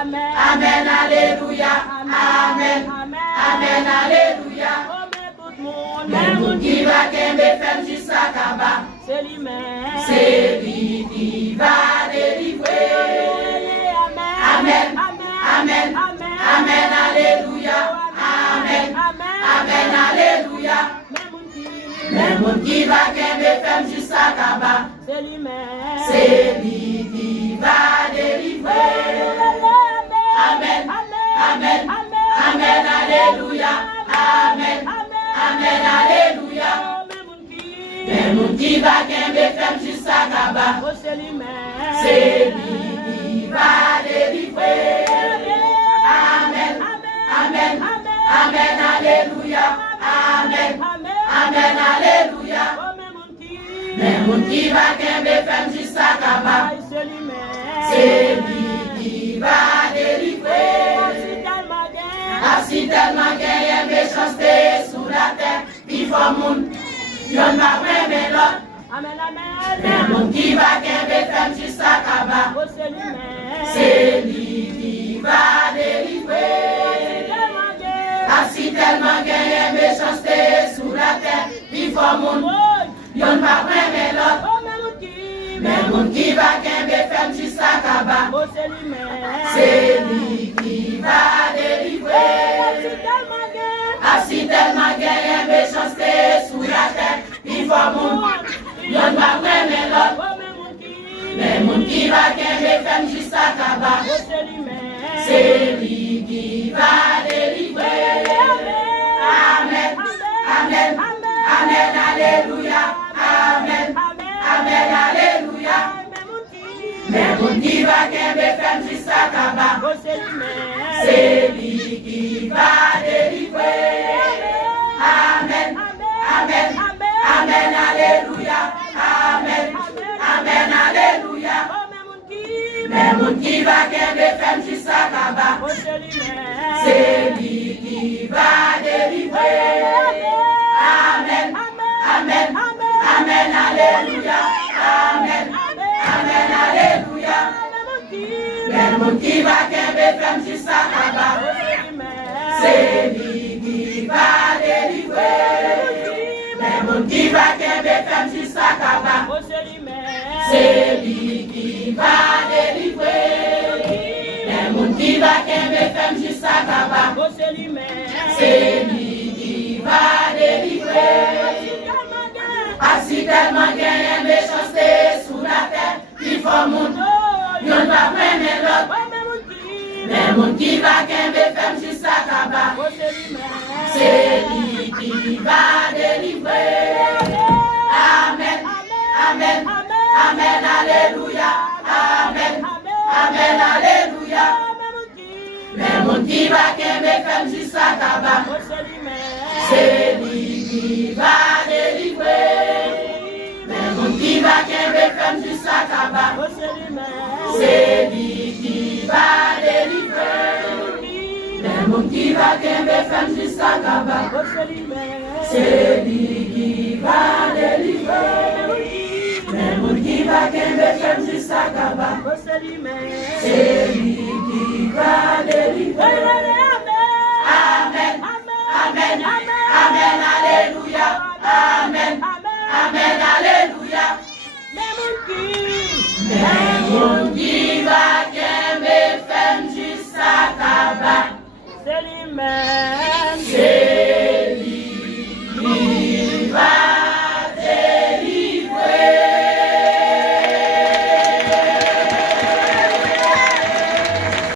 Amen. Amen, alléluia. Amen. Amen, alléluia. Même moun qui va kembe femme jusqu'à Kaba. C'est lui-même. C'est lui qui va délivrer. Amen. Amen. Amen, alléluia. Amen. Amen, alléluia. Même moun qui va kembe femme jusqu'à Kaba. C'est lui-même. C'est lui qui va délivrer. Amen. Amen. Amen, alléluia. Amen. Amen, alléluia. Même moun qui va kembe femme jusqu'à Kaba. C'est lui-même. C'est lui qui va délivrer. Amen. Amen. Amen, alléluia. Amen. Amen, alléluia. Même moun qui va kembe femme jusqu'à Kaba. C'est lui qui va délivrer. Si tellement gagne méchanceté sous la terre, il faut moun, y'en va vraiment l'autre. Même moun qui va kembe femme jusqu'à Kaba. C'est lui qui va délivrer. Si tellement gagne méchanceté sous la terre, il faut moun, y'en va vraiment l'autre. Même moun qui va kembe femme jusqu'à Kaba. C'est lui qui va délivrer. Si tellement gagne méchanceté sous la terre, il faut moun, y'en va vraiment l'autre. Même moun qui va kembe femme jusqu'à Kaba. C'est lui qui va délivrer. Amen. Amen. Amen, alléluia. Amen. Amen, alléluia. Même moun qui va kembe femme jusqu'à Kaba. C'est lui qui va délivrer. Amen. Amen. Amen, alléluia. Amen. Amen, alléluia. Même moun qui va kembe femme jusqu'à Kaba. C'est lui qui va délivrer. Amen. Amen. Amen, alléluia. Amen. Amen, alléluia. Même moun qui va kembe femme jusqu'à Kaba. C'est lui qui va délivrer. Même moun qui va kembe femme jusqu'à Kaba. C'est lui qui va délivrer. Même moun qui va kembe femme jusqu'à Kaba. C'est lui qui va délivrer. Si tellement gagne méchanceté sous la terre, il faut moun, y'en va vraiment l'autre. Même moun qui va kembe femme jusqu'à Kaba. C'est lui qui va délivrer. Amen. Amen. Amen, alléluia. Amen. Amen, alléluia. Même moun qui va kembe femme jusqu'à Kaba. C'est lui qui va délivrer. Même moun qui va kembe femme jusqu'à Kaba. C'est lui qui va délivrer. Même moun qui va kembe femme jusqu'à Kaba. C'est lui qui va délivrer. Même moun qui va kembe femme jusqu'à Kaba. C'est lui qui va délivrer. Amen. Amen. Amen, alléluia. Amen. Amen, alléluia. Même moun qui va kembe femme jusqu'à Kaba. C'est lui-même.